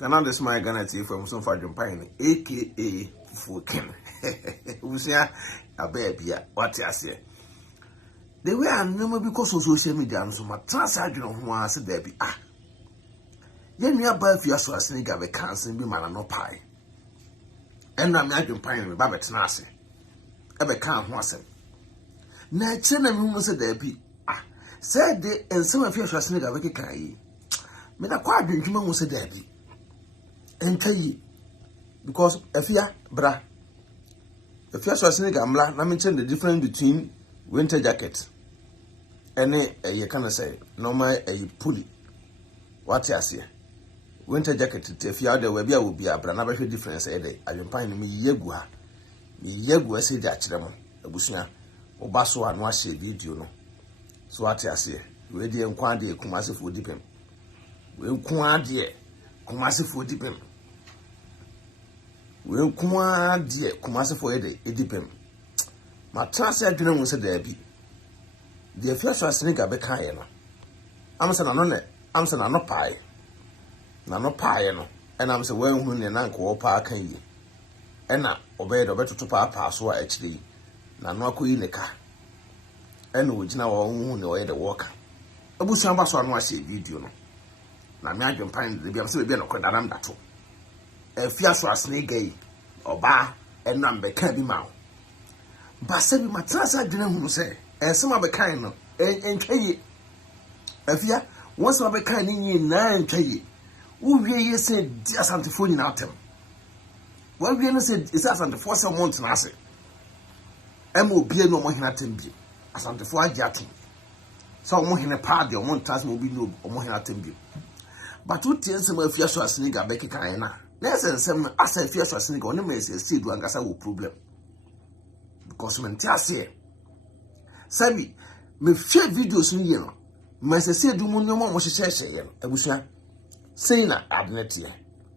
Ghana this my Ghana TV from some for Japan, aka Fufu Funu. Usia a baby, what you say? The way I know because of social media and so my transagino who I said baby. Yen nearby Afia Schwarzenegger be cancer be man no pie. And I'm not Japan with Babette Nasi. Ever can't was him. Nature and woman said there be said they and some of Afia Schwarzenegger Becky Kai. Me na kwa dwuma mo se there be. Enkai because Afia bra Afia Schwarzenegger amla na mention the difference between winter jacket and you can say normal a pulley. What you say? Winter jacket if you are the way will be a bra na be difference e dey adwempan me yegu say dey akire mo abusua obaso anu a share video no so what you say we dey nkwan dey kumase for dipem we nkwan dey kumase for dipem we nkwan dey kumase for edipem ma trust adwene mu se da bi the Afia Schwarzenegger be kan ye no amsa na no ne amsa na no pae na no pae no ena amsa we hu ne na nko pa kan yi ena obedo betoto pa so a akire na no akoyi ne ka ena ogina wo hu ne o ye de worker abusu amba so anu a share video no na me adwempan de bi amsa be no kodaram dato Afia Schwarzenegger oba enam be kan bi ma ba se bi matrasa adwene hu se ensema be kan no entwaye Afia wonse be kan ni na entwaye wo wie ye se di asantefo ni na atem wo wie no se isa asantefo se mont na ase em obi enu mo hina atem bi asantefo agi ato so mo hina pa de mo ntas mo bi no mo hina atem bi but wo tie nsema Afia Schwarzenegger be kan na nsem asa Afia Schwarzenegger oni me se du angasa wo problem because when tiase sabi me share videos ni ye no me se du mu nyomo mo hyehyehye ye no abusua sei na adnetie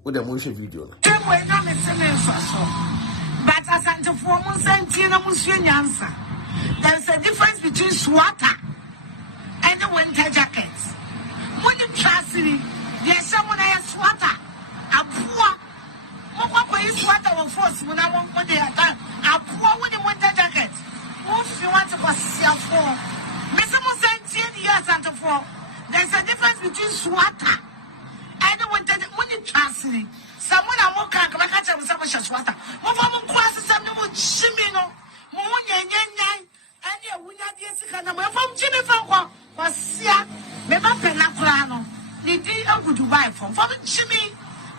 wo de mo hye video no we na me se me so but asante for mo santie na mo sua nyansa there is a difference between sweater and the winter jacket when you trust me there's someone that sweater apua mo kwa yi sweater wo force mo na mo dey attack apua when the winter jacket if you want to go see for Mr. Musantie yes and for there's a difference between sweater and the winter when you trust me someone am ka ka ka tell some sweater mo fa mo kwa se some mo chimi no mo nyenyenyan and ya wunya die sika na mo fa mo chimi fa kwa sia me ba pena kura no ni di agu Dubai for mo chimi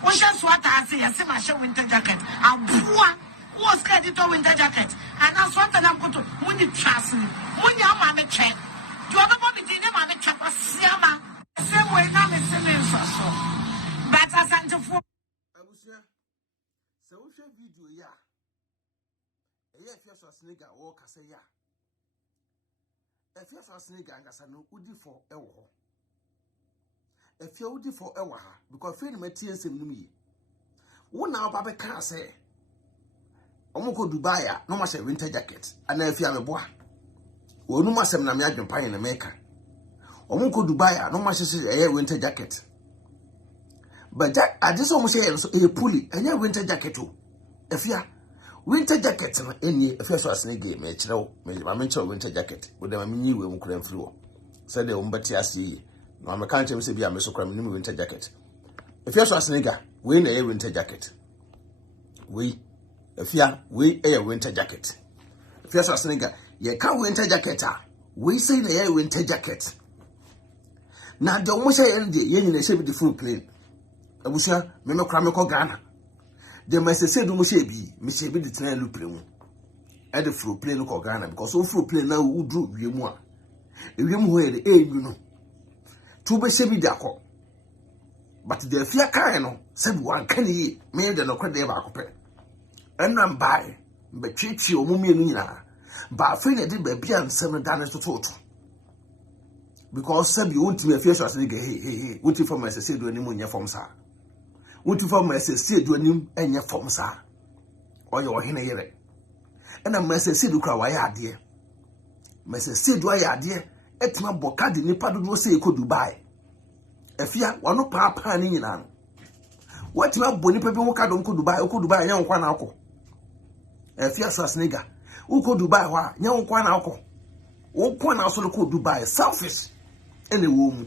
o sha sweater ase ya se ma sha winter jacket abua was scared to winter jacket and that's what I'm going to when you trust me when you are my check you are going to be the my check was siama same way now me so but as anto for abusia se wo hwe video ya Afia Schwarzenegger wo ka se ya Afia Schwarzenegger angasa no udi for ewo ho Afia udi for ewo ha because fe ni matie nsem nim yi wo na oba be ka se omoko Dubai no ma share winter jacket ana Afia meboa wonu ma sem na me adwempan na meka omoko Dubai no ma share winter jacket but that adeso mo share so e pulley anya winter jacket o Afia winter jacket no eni Afia Schwarzenegger me kirewo me menche winter jacket wo de ma menyi we nkura mfiri wo said de ombati ase no me kan chem se bia me so kra me winter jacket Afia Schwarzenegger we na winter jacket we Afia we winter jacket Afia Schwarzenegger ye ka winter jacket we say na winter jacket na de omo say ye nyina se bi the full plane abusia me no kra me ko Ghana de me se du mo se bi me se bi the train loop mu e the full plane ko Ghana because o full plane na u dru wiemu a wiemu ho ye enyu no tu be se bi da ko but the Afia kan no se bi wan kan yi me de no ko de ba ko pe enam bai betwichi omumie no nyina ba fe na de ba bia nsem da ne tototo because sabi wontimi Afia Schwarzenegger hey wonti for myself do anim nya form sa wonti for myself do anim enya form sa oye ohene yere ena myself do kra wa ya ade myself do ya ade etima boka de nipa do se ko Dubai Afia wano pa ni nyina What you have bonipa bi wo ka dom ko Dubai nya nkwa na akọ. Afia Schwarzenegger wo ko Dubai wa nya nkwa na akọ. Wo ko na so ko Dubai selfish ene wo mu.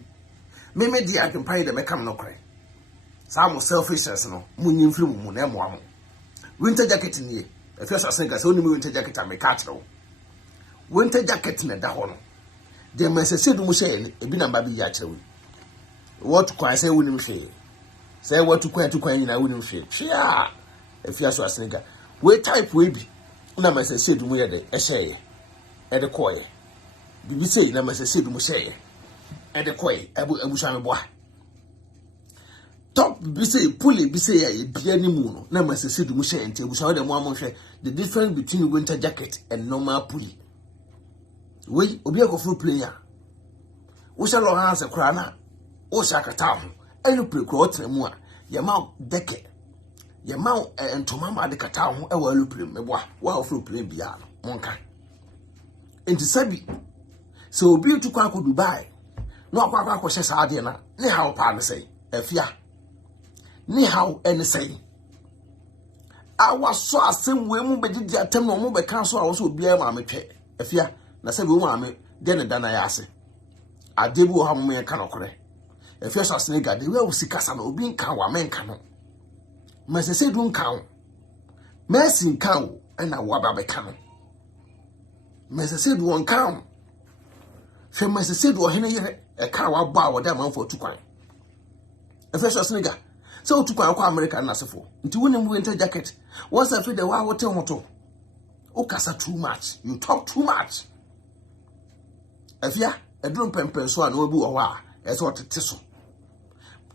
Me di adwempan de mekam no kre. Sa mo selfishness no munyi mfiri mu na emo amo. Winter jacket nie. Afia Schwarzenegger say only winter jacket am ka kire wo. Winter jacket na da ho no. De mesese du mu say ebi na ba bi ya kire wo. What kwa say wonim hwe. Say what to kwan nyina wonim hwe. Hwea. Afia Schwarzenegger. We type we bi. Na mesese du mu ye de ehye. E de koye. Bibi say na mesese du mu say. E de koye. Ebu sha me boa. Top bi say pulley bi say ya bia ni mu no. Na mesese du mu say enti ebu sha de mu amhwe. The difference between winter jacket and normal pulley. We obi akofro player. Wo sha lo hanse kra na. O shakata ho enu prekro otre mu a ye ma deke ye ma entoma ma de kata ho e wa lupre meboa wa ofro play bia no monka enti sabi so obi tu kwa ko Dubai no akwa hye sa de na ne how pa ne sei Afia ne how ene sei awa so asem we mu begidi atem no mu be kan so a wo so obi ma metwe Afia na sabi wo ma me de ne dana ya ase adebu wo ha mu me kan okore Afia Schwarzenegger de we usikasa na obi nka wa menka no mesese du nka wo mesi nka wo na wa ba beka no mesese du nka wo hwe mesese du ohene yere e ka wa ba wo da manfo tukwan Afia Schwarzenegger so tukwan kwa America na sefo nti wonim winter jacket once after the wa wote hoto o kasa too much you talk too much Afia edrum pempen so na obi wo wa eso tete so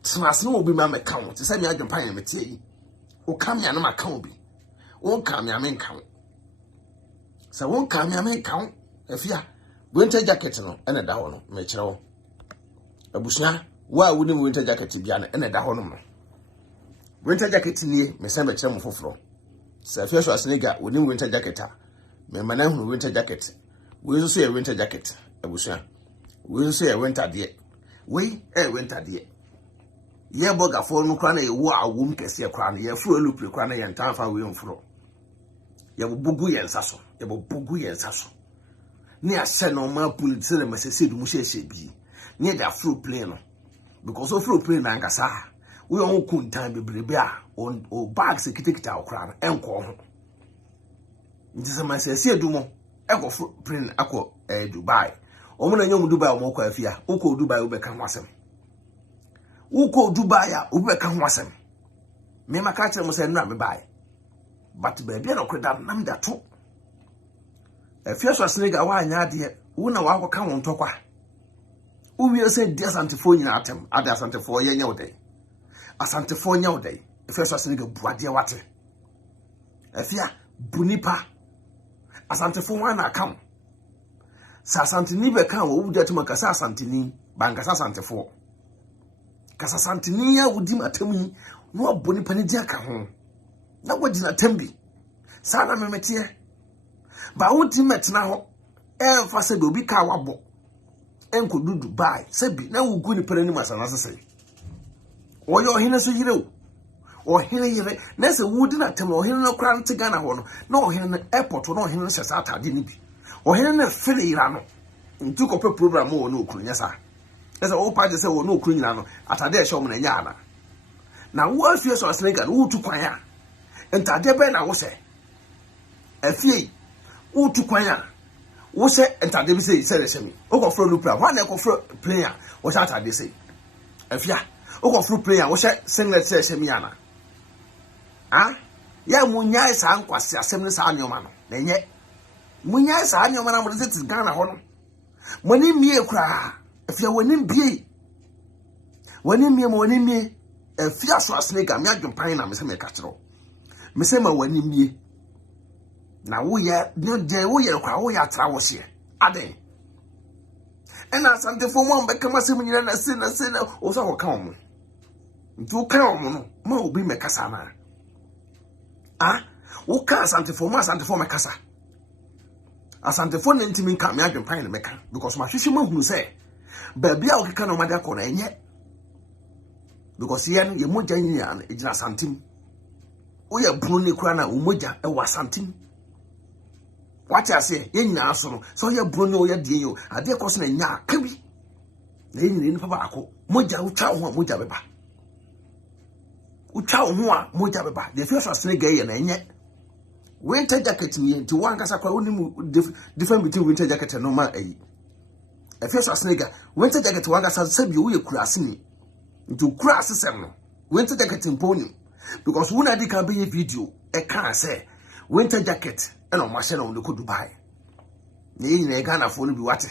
Trans no obi ma meka wo. Ti se mi adwempan ya metie yi. O kam ya na maka obi. O kam ya me nka wo. Se won kam ya me nka wo. Afia winter jacket no ene da ho no me kire wo. Abusua wa woni winter jacket bia na ene da ho no. Winter jacket nie me se me kire mo foforo. Se Afia Schwarzenegger woni winter jacket a me mana hu winter jacket. We so say winter jacket abusua. We so say winter de. We winter de. Ye boga for no kra na ye wo awum kese kra na ye fu elupre kra na ye ntanfa we mfuro ye bugu ye nsaso ye bugu ye nsaso ni ahye no ma police na mesese du mu hye bi ni da fro plane no because of fro plane na ngasa we on kuntan bebrebe a o bags kitikita okra na enko ho nti se mesese du mo eko fro plane akọ Dubai o mo na nyom Dubai o mo kwa Afia o ko Dubai o be kan wasem uko Dubai ya ubeka ho asem me maka kire mo se nra me bai but baby na kweda nam da to Afia Schwarzenegger wa anya ade wo na wa akọka won tokwa uwie se dia santefo nyina atem ada santefo ye nyewde asantefo nyewde Afia Schwarzenegger buade wate Afia bunipa asantefo wa na akam sa santini be kan wo wuja tuma kasa santini bangasa santefo kasa santini ya wudi matami no aboni pani dia ka ho na wadi na tambi sana memetie ba wuti metna ho fa se do bi ka wabo enko du Dubai se bi na wugu ni pere ni masana sese oyo hine so yire o hine yire na se wudi na tam o hine no kra nte Ghana ho no na o hine no airport no o hine no se sa atade ni bi o hine no fele ira no ntu ko pe program o no okunya sa esa o pa je se o no okunya no atade e show mo na nya ana na wo Afia Schwarzenegger wo tu kwan ya entade be na wo se afie wo tu kwan ya wo se entade bi se resemi o ko fro lupra wa na ko fro player wo sha atade se Afia o ko fro player wo se singlet se resemi ana ya munya sa nkwase asem ne sa anyoma no na nye munya sa anyoma na mo se ti Ghana ho no moni mie kra Afia woni bie woni mie Afia Schwarzenegger me adwempan na me se me ka kiro me se ma wani mie na wo ye de wo ye kwa wo ya tra wo hye aden ena santefo mo mbeka masem nyina na se na o so ka omo ntu ka omo no ma obi me kasa na wo ka santefo me kasa asantefo na ntimi nka me adwempan na me ka because ma hwehwe ma hunu se baabia o keka no ma de akọ na enye because yen ye moja nyan ejina santim oya bruni kura na umoja ewa santim what I say yen nyina so so ye bruni oya die yo ade koso na nya kabi na yen ni papa akọ moja utwa ho moja beba utwa ho a moja beba the Afia Schwarzenegger ye na enye winter jacket ni nti wan kasa kwa onimu different between winter jacket and normal ayi Afia Schwarzenegger winter jacket wan kasa sabi wo ye kura asini nti kura asesem no winter jacket imponi because when I did can be a video e can say winter jacket and on machine on the ko Dubai ni na Ghana fo no bi wate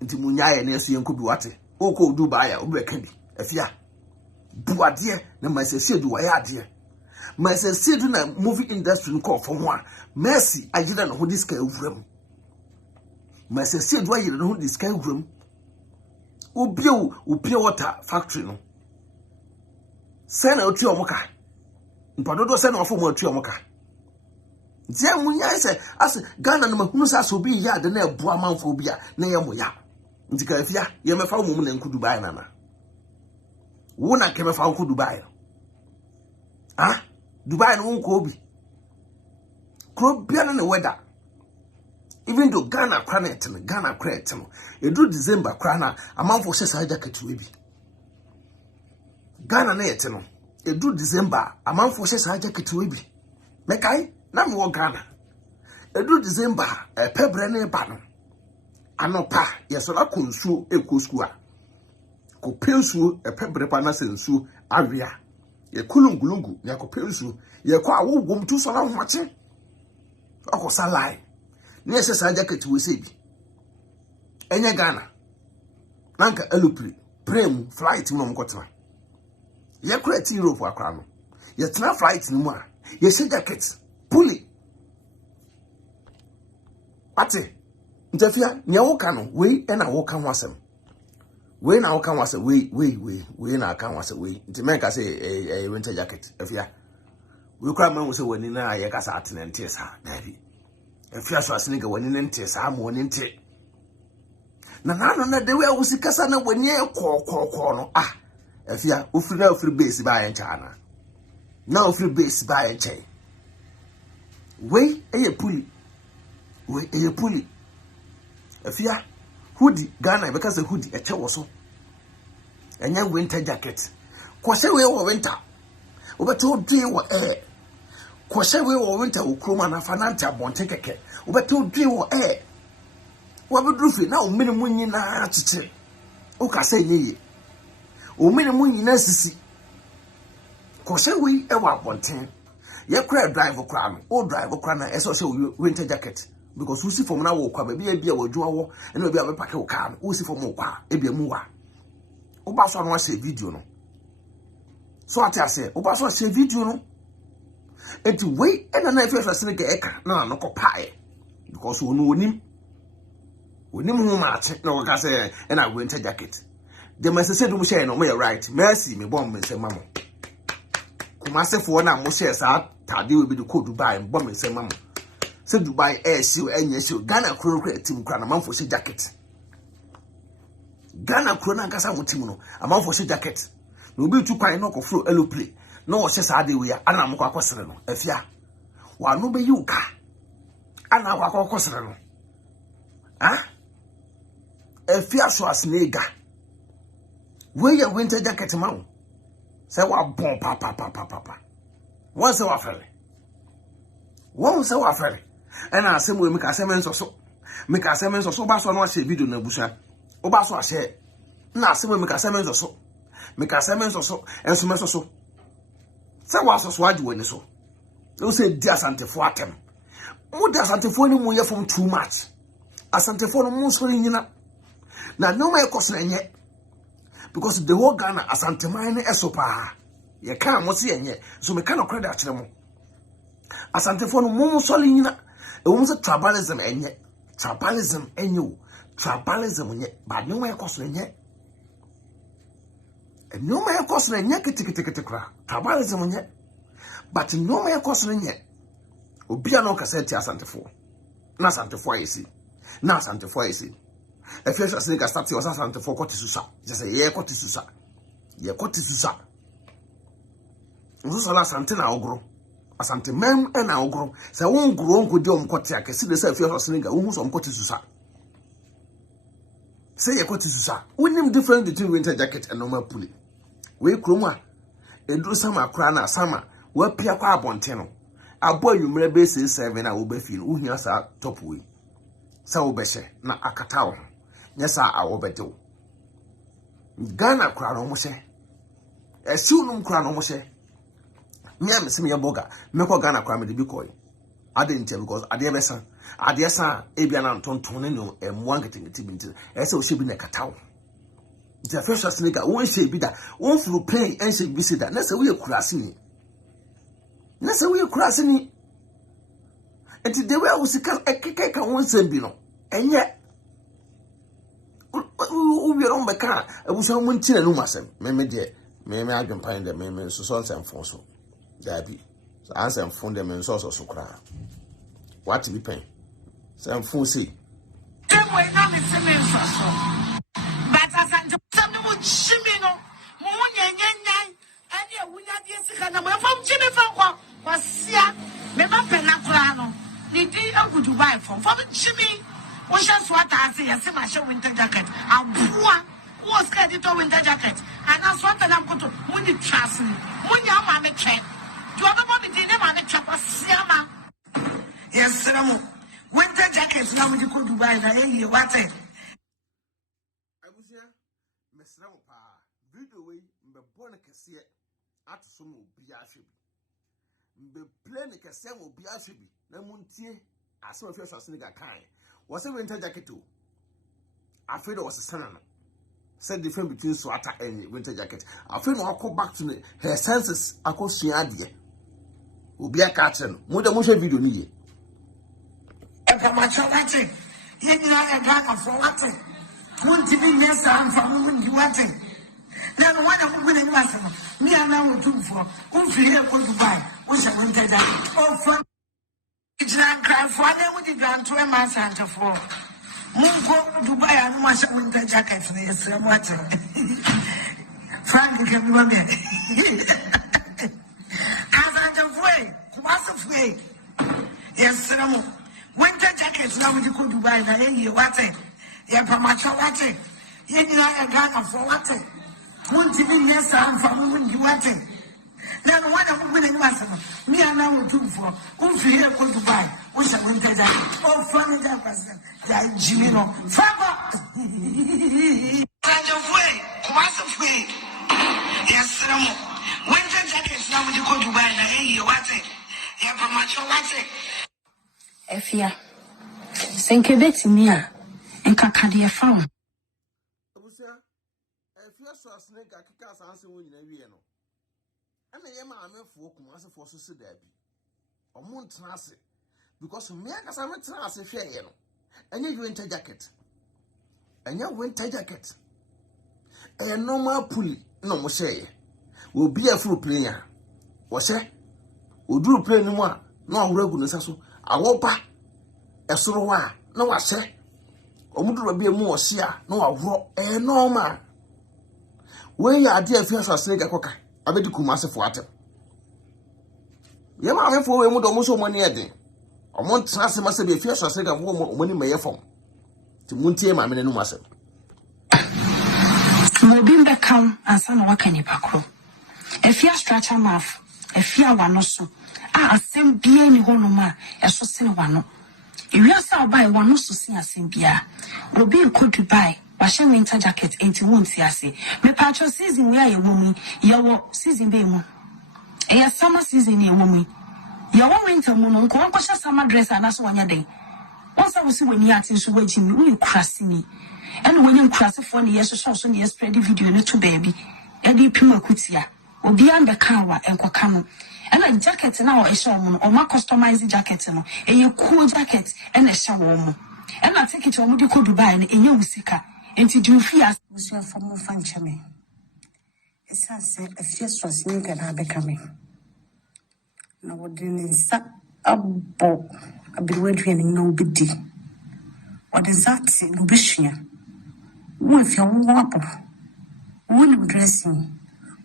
nti munyaye na esu yenko bi wate o ko Dubai a obreka bi Afia buade na masese du wa ya ade masese du na movie industry ko fo ho a Messi agida no ho diska ewuram masese du ayire no ho diska ewuram obiew pure water factory no sena otu omuka mpadodo sena ofo mu otu omuka dia munya ise as Ghana no mahunu sa so bi ya de na ebu amanfo bi a na ye moya nti ka Afia ye mefa mu na nku Dubai nana wo na ke mefa nku Dubai ah Dubai no nko obi ko bia na weather even though Ghana cranet no Ghana cranet no edu December krana amanfo hye sa jacket we bi Ghana na yete no edu December amanfo hye sa jacket we bi mekai na me wo Ghana edu December pebre na ba no anopa yeso la konsuo ekoskua ko pensuo pebre pa na sensuo awia ye kulungulungu ya ko pensuo ye ko awogom tu so na homache akosalai ni ese sa jacket we se bi enye Ghana nanka elupri prem flight mu mkotena ye create Europe akwa no ye tena flight ni mu a ye se jacket puli ate ntafia nya wo ka no we na wo ka ho asem we na wo ka ho asem we na ka ho asem we nti men ka say winter jacket Afia we kra man wo se wani na ye ka sa atenente sa na bi Afia Schwarzenegger wani nente sa mo wani nte na na de we awusi kasa na wani ko no ah Afia ofiri base ba yen chana na ofiri base ba yen che we eye puli Afia hoodie Ghana because the hoodie eche wo so enya winter jacket kwose we wo winter obeto dwe wo kwose we wo winter okroma na fananta bonte keke obeto dwe wo wabedru fi na omini munyi na atete o ka say yeye omini munyi na sisi kwose we wa bonte ye kra drive kra no o drive kra na eso say winter jacket because we see from na wo kwa ba bia wo dwuwa wo na bia be pake wo car no we see from wo kwa e bia mu wa o ba so no share video no so ati ase o ba so share video no enti we na Afia Schwarzenegger eka na no ko pae because wo no wonim hu ma ate na wo ka say na winter jacket the message say do share no me right mercy me bomb me say mamo kuma se fo na mo share sa tade we bi de ko Dubai bomb me say mamo se Dubai si enye si Ghana kro tim kra na manfo se jacket Ghana kro na nkasa mo tim no amanfo se jacket na obi tu kwan no ko fro eloplay na wo se sa de we ya ana mo kwa kwosere no Afia wa no be yuka ana kwa kwosere no ah Afia Schwarzenegger we ya winter jacket ma wo se wa bon pa won se wa fere and I say we make assignments so ba so no share video na busa o ba so share na say we make assignments so enso me so say wa so adu woni so you say dia santefo atem mo dia santefo ni mo ye from too much asantefo no mo so nyina na no my cost na nye because the whole Ghana asanteman ni esopa ye kan mo se enye so me kan credit akire mo asantefo no mo so nyina e wo se tribalism enye tribalism nye ba no my cost na nye no my cost na nye kitikiti kra tribalism nye but no my cost na nye obi an ka say ti asantefo na asantefo ayesi Afia Schwarzenegger start was asantefo ko tisusa just say ye ko tisusa ye kwati susa nso la asante na ogro asante mem na ogro se won gro nko de omkwati akese de se Afia Schwarzenegger wo hu so omkwati susa say ye kwati susa wonim difference between winter jacket and normal pulley we krom a eduru sama akra na sama wa pia kwa abonte no abo anwumre be 7 na wo ba fi no wo hia sa top we sa wo be hye na akata wo nya sa awo bedew Ghana kra no mo hye esiu num kra no mo hye me am se me boga me ko Ghana kra me de bi koy ade ntia because ade besa ade sa ebia na ntonton ne no emwa nketingeti bi ntia ese o hye bi na kata wo nti Afia Schwarzenegger won hye bi da won furu play en hye bi sida na se wo ye kurase ni na se wo ye kurase ni enti de we usika ekeke ka won sem bi no enye we don't make a was a winter and umasem, Meme de, Meme I can find the Meme so and fonso. There be answer and phone them and source of cry. What to be paying? Some fool see. But as I some would shimino, moon yan, and you would not get sick and from Jimmy Franco was Sia, Mema Penacrano. The day I would buy from Jimmy. What just what I say, I see my show winter jacket. I'm poor. What's get it winter jacket? And that's what I'm going to when you trust me. When you're my trap. Do you ever want to dinner my trap or Siama? Yes, sir. Winter jackets now you could buy the hey, what it? I was here, Miss Rampa. Video way, the Bonica see at some Biashibi. The plane can say will be Ashibi. Namunti, I saw Afia Schwarzenegger kind. Was a winter jacket too. I feel there was a son. Said difference between sweater and winter jacket. I feel I'll go back to her senses. I call she idea. Will be a catcher. More than video me. And for my watching, you know, I got for watching. One TV nest and from you watching. Then one of them winning lesson. Me and I will do for. Who feel going to buy? What's a winter jacket? Oh, from. It's not cry for them with the gun to a man Santa for. Move go to buy and wash a winter jacket for the same water. Frank can be one there. As I just way, what's the way? Yes, sir. Winter jackets now you could buy the year water. Yeah, Pamacha water. You know, I got for water. Won't even yes, I'm from when you water. Then what am I winning lesson? Me and I will do for. Who feel going to buy? Which I winter jacket. Oh, funny that person. Like Jimino. Faba! Kind of way. What's of way? Yes, sir. Winter jackets now you go to buy the hey, what's it? Yeah, but much what's it? Afia. Thank you, Betty Mia. And Kakadia found. Afia Schwarzenegger kikas answer when you know. And I am a folk master for Susie Debbie. Or Moon Transit. Because me, as I'm a transit fair, you know. And your winter jacket. And your winter jacket. A normal pulley, no more say. Will be a full player. What say? Will do play no more. No regular sasso. I won't buy a sort of one. No, I say. Or would there be a more seer? No, I wrote a normal. Where your dear Afia Schwarzenegger cocker. I bet you could master for water. Your mamma for him with almost money a day. I want to ask him must be a Afia Schwarzenegger woman when he may have from. To Muntie, my men, no master. Mobimba come and son wakani bakro. Afia stretcher mouth, Afia wanoso. Ah, same beer in honoma, a so sin one. If you are buy one also see a same beer. Will be a could to buy. Washing winter jacket ain't won't see us. Me patch season where a woman, your season be mo. A summer season, a woman. Your winter moon, conquer summer dress and that's 1 day. Once I was see when you are to wait me, will you cross me? And when you cross for the years or so, you spread the video to baby. And you pima kutia, or beyond the car and kwakamo. And a jacket now a shower or my customized jacket, and your cool jacket and a shower. And I take it to Moody could buy in a young sicker. And to do fear was your form of function. It's as if Afia Schwarzenegger had becoming. No, what didn't stop a bow. I've been waiting no biddy. What is that? No bishia. What if you're wapper? One dressing.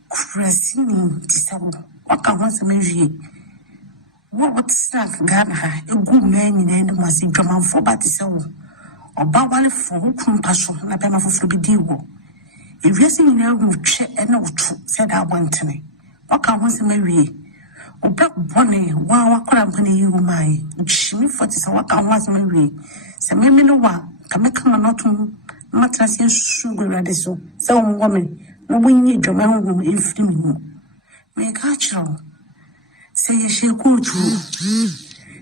Cressini, Tissabo, what I want to measure. What snack got her a good man in the end of my syndrome for Batisao, or Bawali for who passion, la pema for Flubidiwo. If you're seeing a room check and no true, said I want to me. What I want to marry. O black bonnet, wow, company you my, shimmy for this, what I want to marry. Some women know what, can make come not to mattress and sugar radiso. Some woman, no we need your own room in Flimu. Make a child. Say she go to,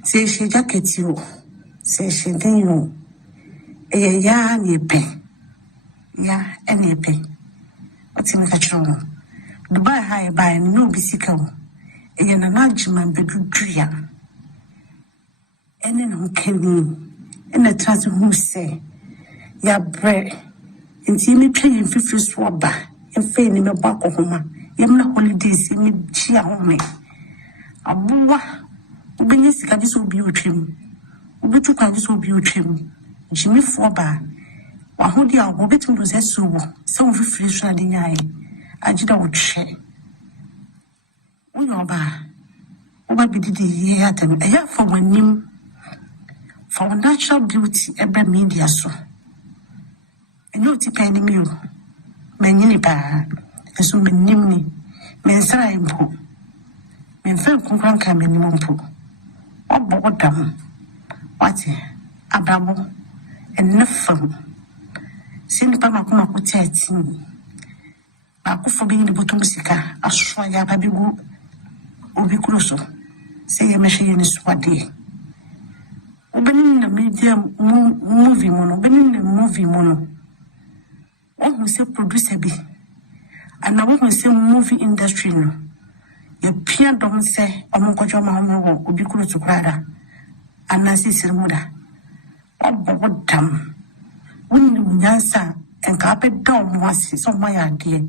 say she jacket you, say she then you. Ya, ni pen. Ya, any pen. What's in the child? Dubai high by no bisicle. A yanajman bedruya. And then who can and a trans who say, Ya bread, and see me playing 50 swabba, and feign in a back of home. Yamna holidays in me chia home. Abuwa, Ubenis can just be with him. Ubitu can just be with him. Jimmy Forba, or who dear, or better was a so, some of the fish riding eye. I did out share. Unoba, Uba be the year at a year for when him for natural beauty ever media so. And you depending you, many pa, as so many nimni, men say impo. Men felt concern in Mumpo. What bought them? What a bravo and nothing. Send Pamakuma could say it. Baku for being the Botomsica, a swaya baby woo, Ubicruso. Say a machine in Swadi. Opening the medium movie mono, opening the movie mono. One who say producer be, and I want to say movie industry no. Your peer don't say, Omokojo Mahomo, Ubiculu to Grada, and Nancy Sirmuda. What damn? When you answer and carpet down was so my idea,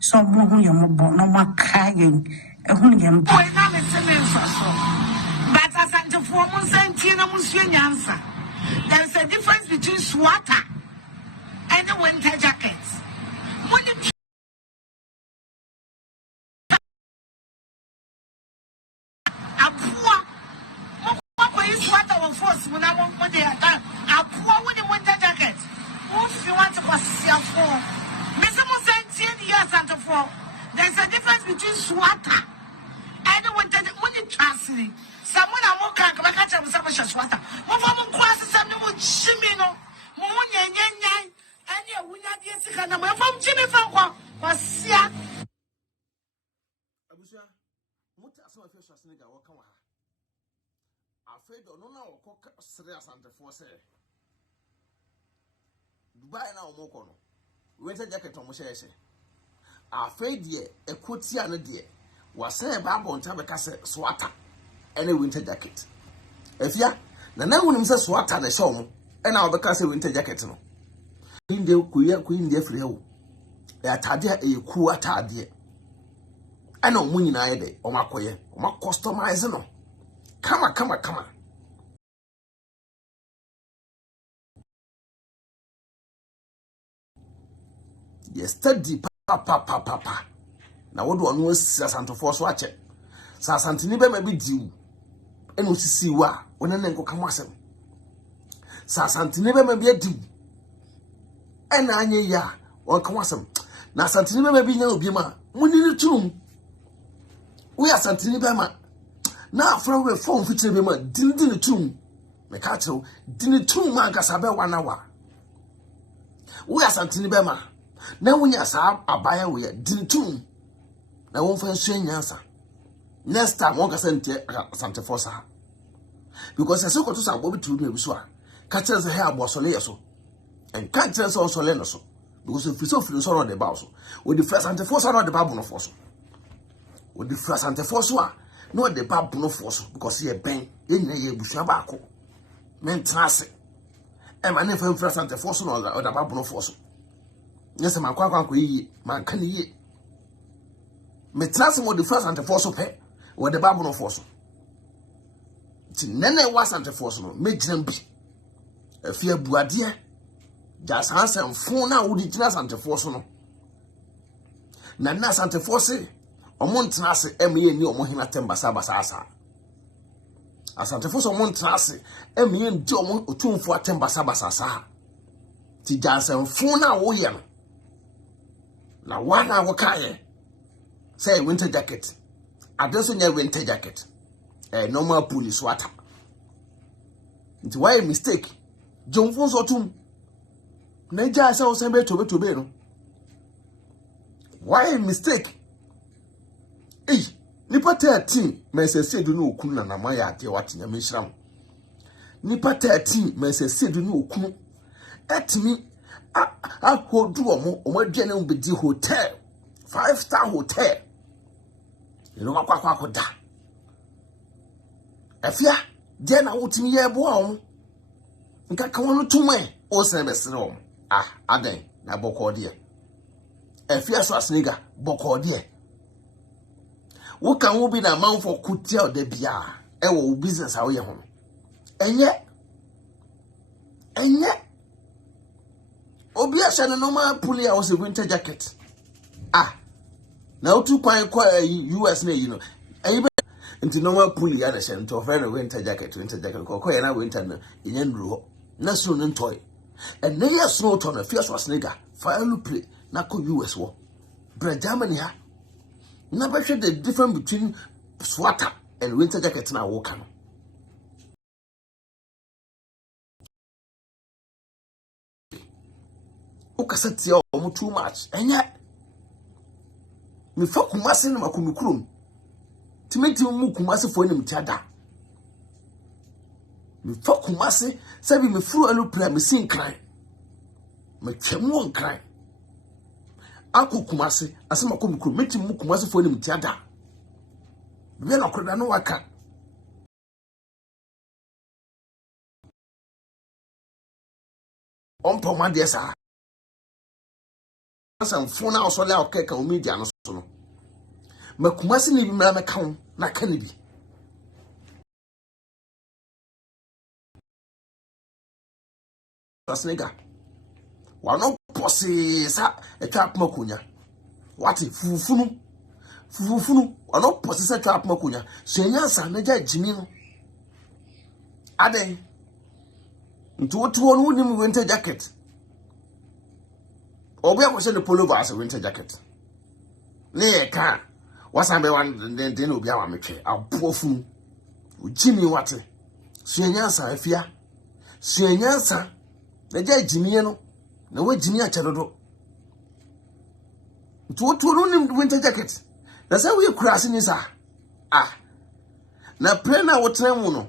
so more who you no more crying, a who but as a performance and Tina Muslim answer, there's a difference between sweater and the winter jackets. When you force when I want what they are done. I pour with the winter jacket. If you want to go see a four, Mr. Musa 10 years and four. There's a difference between sweater and the winter when you translate. Someone I won't come back at some sweater. One from classes and you would shimmy no. Moon and you will not get sick and I'm from Jimmy Franco was here. Abuja, what are some of your Schwarzenegger or come? Afraid or no now, cock serious and the force. Dubai now, Mokono. Winter jacket on Moshe. Afraid ye, a cotiana dear, was say Babo on Tabacasa swatter, and a winter jacket. If ya, the now one says swatter the show, and I'll become a winter jacket. No. Queen dear free. A tadia a cool tadia. I know winning either, or my coye, or my customizing. No. Come on. Yes, study papa. Now what do I know is Santo Force watch it. Santinibe may be due. And we see what when an uncle come was him. Santinibe may be a due. And I ya or come was him. Now Santinibe may be no bima. We need a tomb. We are Santinibe. Now from a phone feature be my didn't tomb. The cattle didn't tomb man casabe 1 hour. We are Santinibe. Now when you are a buyer, we didn't tomb. Now won't find strange answer. Next time, one can send Santa Fossa. Because I saw to some Bobby to me, catches the hair was so. And catches also Lenoso. Because if you so feel sorrow the bows, with the first Santa Fossa, not the babu of force. With the first Santa Fossa, not the babu of force, because he a bang in a bushabaco. Men trace. And my name for Santa Fossa or the babu of force. Yes, my quack, man, can ye? Me trust more the first Santa Fossa pay, or the babu of force. Nene was Santa Fossa, make them be. A fear buadia. Just answer and phone now would it Santa Fossa. na na asantefo se omo ntena ase emiye ni omo hina tembasa basa asa asantefo so omo ntena ase emiye ndi omo otumfo atembasa basa asa ti jansenfo na wo ye no na wana wo kaye say winter jacket adeso nya winter jacket normal police sweater nti why mistake jonfo so tum na ja asa o sembe tobe no why mistake nipa 13 mesese du no okunu na ma ya ade watenya mehyiram nipa 13 mesese du no okunu etimi a hodu omo aduane mbedi hotel 5-star hotel ino akwa da afia je na wotimi ye bo omo nka ka wono tumwe o se mesere omo adan na boko de Afia Schwarzenegger boko de wo kan wo bi na manfo kutia de bia e wo business a wo ye ho enye obi a shane normal puli a wo se winter jacket na otu kwan kwa US na you know nti normal puli ya na shane to friend winter jacket ko ya na winter na enye nduro na so no ntoy and na ya so to na Afia Schwarzenegger file play na ko US wo Bra Germany ha na be the difference between sweater and winter jacket na wo kan o kasati o too much enye me fa kumase na makumikurum timenti mu kumase fo enim tiada me fa kumase sabi me furu alu pra me sin kran me twemu on kran akukumase asema komikurum meti mu kumase fo enim tiada be na koda no waka ompo ma de sa asan fona osole okeka o media no so no makumase ni bi mra meka ho na ka ni bi Schwarzenegger wano posi sa etwa apmakonya wati fufu funu wano posi sa etwa apmakonya senya sa na ja jimi no ade ntuwo no nim winter jacket obi akwose ne polo ba as winter jacket ne ka wasambe wan den obi awa metwe abofu ujimi wate senya sa afia senya sa na ja jimi no na we jimi a chedodo ntuwo no nim winter jacket na say we kurase ni sa na pre na wotena mu no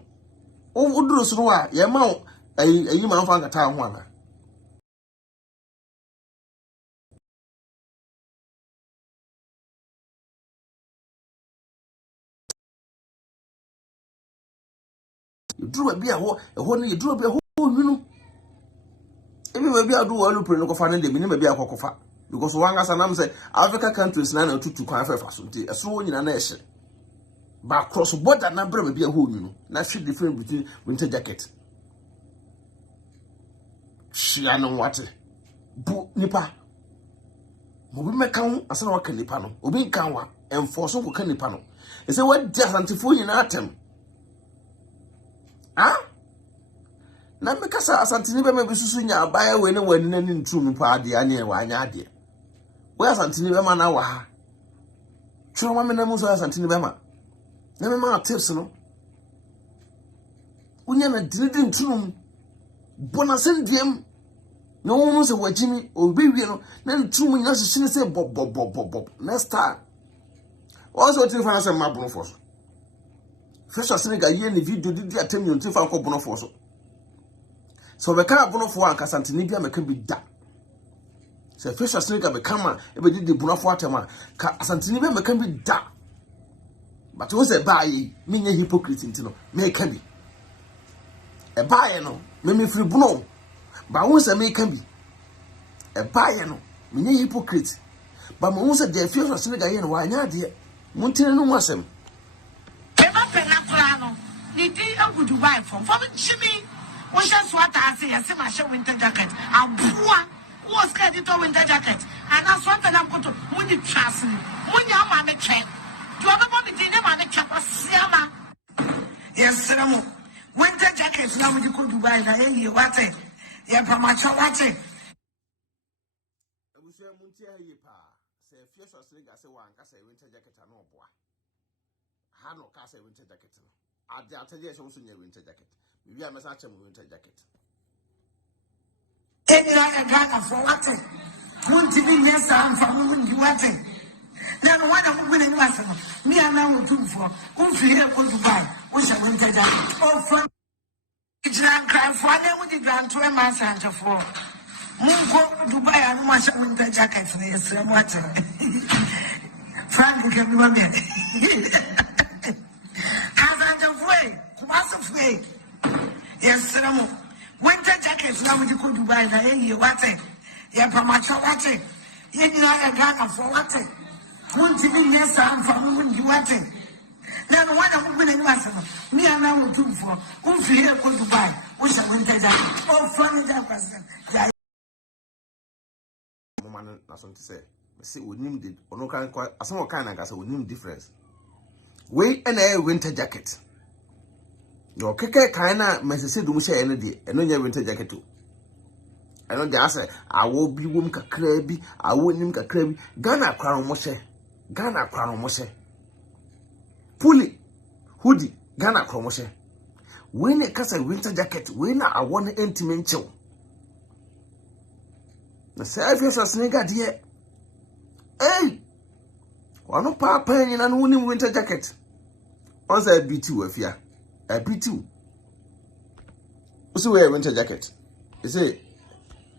o duro so no a ye ma ayi ma nfa nkata ho ana duro bi a ho no duro bi a ho nwunu emi ma bi adu walu pre no kofa na de mi ni ma bi akokofa because wanga sanam say Africa countries na tutu kwan fa so nti eso wo nyina na ehye ba cross border na bra ma bi a ho nwunu na she different between winter jacket shia no wate bu nipa mo bi meka ho asana waka nipa no obi nkan wa enforce ko ka nipa no e say what dia santifo nyina atem na meka sa asantini be me bisusu nya abaya we ne wani na ntum pa ade anya wa anya ade we asantini be ma na wa ha churo ma me na mu so asantini be ma na me ma tips no unya na dinidi ntum bonasen diem no one se wajimi obi wi no na ntum nya hihine se bob next time also tin fa na se ma bono for so Afia Schwarzenegger ye ne video didi atemi on tin fa ko bono for so be ka bono for anka santini bia meka bi da se Afia Schwarzenegger be kama e be didi bono for atema ka santini bia meka bi da but wo se ba yi me nya hypocrite ntino me ka bi e ba ye no me free bono ba wo se me ka bi e ba ye no me nya hypocrite ba mo wo se de Afia Schwarzenegger ye no wa nya de mo ntine no wasem e ba pena kra no ni di agudu bai from Jimmy. We just what I say, I say my winter jacket. I'm poor. What's getting to winter jacket? And that's what I'm going to when you trust me. When you're my check. Do you ever want to dinner my check or Siama? Yes, sir. Winter jackets now you could buy the what it. Yeah, Pamacho, what it. I was saying, Muntia, say, Afia Schwarzenegger say one, I say winter jacket and no boy. Hano can say winter jacket. I'll tell you, also your winter jacket. Maybe I must ask him winter jacket. Any other Ghana for what? Won't you be yes, I'm from when you want it. Then what am I going to ask? Me and I will do for. Who's here going to buy? What's a winter jacket? Oh, from Grand Cry for them with the Grand 2 months and for. Move to buy a much winter jacket for the same water. Frank can do a minute. Way. Yes, sir. Winter jackets now you could buy the what it. Yeah, Pamacho what it. You know a Ghana for what it. Won't you be yes, I'm from when you want it. Then what am I going to ask? Me and I will do for. Who's here going to buy? What's a winter jacket? Oh, funny that person. Woman, that's something to say. See, we need it. Or no kind of some kind of gas, we need difference. We and a winter jacket. Your keke kinda message do share any day, and no winter jacket too. I don't just say, I will be womb crabby, I won't him crabby, Ghana crown moshe, Ghana crown moshe. Pulley, hoodie, Ghana crown moshe. When a cast a winter jacket, when I want an intimate chill. The service of Snigger dear. Hey, one of Papa in an winning winter jacket. Once I beat you, Afia. I beat you. What's the way a winter jacket? You say,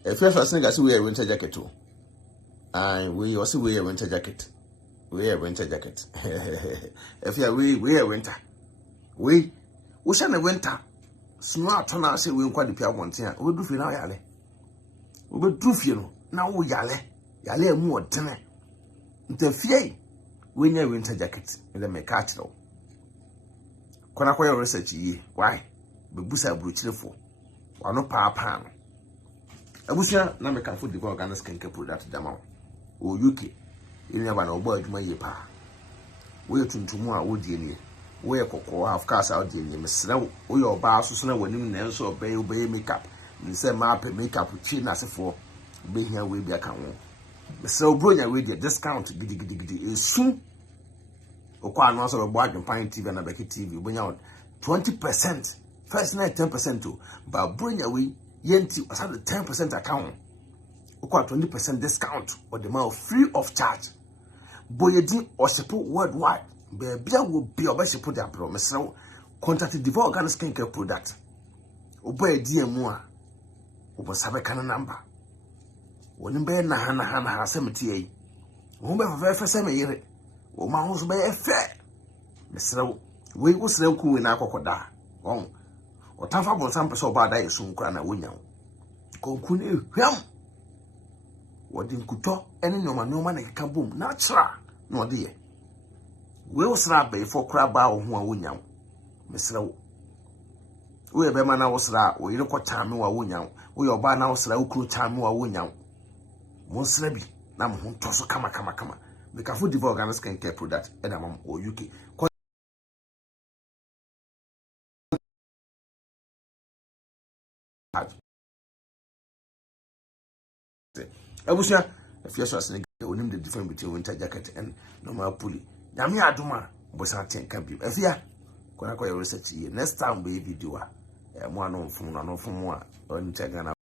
if you're first thing, I see wear a winter jacket too. And we also wear a winter jacket. Wear a winter jacket. If you're we a winter. We shall a winter. Smart turn out say we quite the Pia one thing. We do feel now, Yale. We do feel now, Yale. Yale more tenor. The fear. We wear a winter jacket in the mechanical. Kwana kwa research yi why be busa bruchirefo wano papa no abusia na me kan fo develop organic skincare product dama o UK ina ba na obo adwuma yi pa we tuntumu a wodi eni we kokko of course a wodi eni mesra we oba asoso na wanim na enso obey makeup nse ma pe makeup chi na sefo be hia we bia kan wo mesra obronya we dey discount gidi esu okwa no so be AdwenepaheneTv and BeckyTv bonya 20% first night 10% to but bring away yenti as the 10% account okwa 20% discount or the amount free of charge boyedi or support worldwide be bia will be obeship their promise now contact develop organic skincare product oboy DM a obosabe kana number woni be na ha semeti yi wo be fa seme yire o ma ho so be efe mesrew we wo srew ku we na akokoda on o tafa bon sam pese oba da yesu nkura na wonya konku na ehwam wodi nkuto ene nyoma na keka bom natural na ode ye we wo sra be for kura ba wo ho a wonya mesrew we be ma na wo sra wo yire ko tame wa wonya wo yo ba na wo sra wo kru tame wa wonya mo sra bi na mo ho toso kama the Fufu Funu organic skincare product and I'm or UK. I was here. Afia Schwarzenegger will name the difference between winter jacket and normal pulley. Yami Aduma was not 10 can be. Afia, when I call your research here next time, baby, do a one on phone and on from one on Tagana.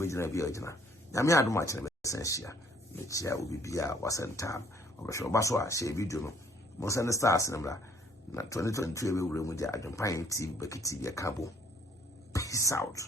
Yami Aduma essential. The chair will be a wasn't time. Baswa share video no. Most of the stars number. 2023 we will with the AdwenepaheneTv BeckyTv Cabo. Peace out.